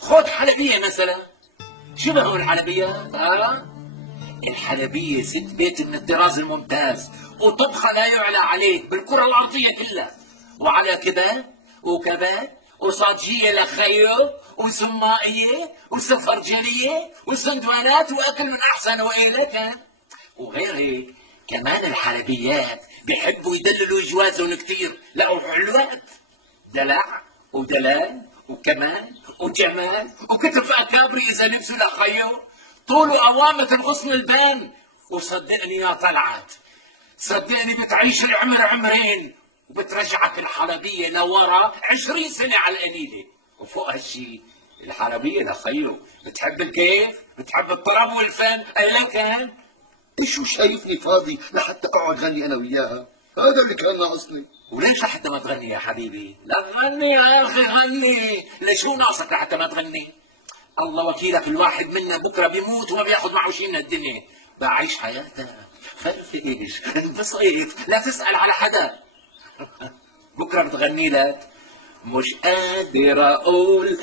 خذ حلبية مثلا. شو بقى الحلبية؟ الحلبية ست بيت من الطراز الممتاز، وطبخة لا يعلى عليه بالكرة الأرضية كلها، وعلى كباب وكباب وصاجية لخيو وسمائية وسفرجلية وسندوانات وأكل من أحسن وإلك. وغير هيك كمان الحلبيات بيحبوا يدللوا جوازهم كتير، لقوا حلوات دلع ودلال وكمان وجمال وكتف أكابري إذا لبسوا لخيو، طول وقوامة الغصن البان. وصدقني يا طلعت، صدقني بتعيش العمر عمرين وبترجعك الحلبية لورا 20 سنة على القليلة. وفوق هالشي الحلبية لخيو بتحب الكيف، بتحب الطرب والفن. قال لك شو شايفني فاضي لحتى اقعد غني انا وياها؟ هذا اللي كان ناقصني. وليش لحتى ما تغني يا حبيبي؟ لا غني يا اخي غني. ليش هو ناقصك لحتى ما تغني؟ الله وكيلك الواحد منا بكره بيموت وما بياخذ معه شيء من الدنيا. بعيش حياتك، فرفش، انبسط، لا تسأل على حدا. بكره بتغني لك مش قادر اقول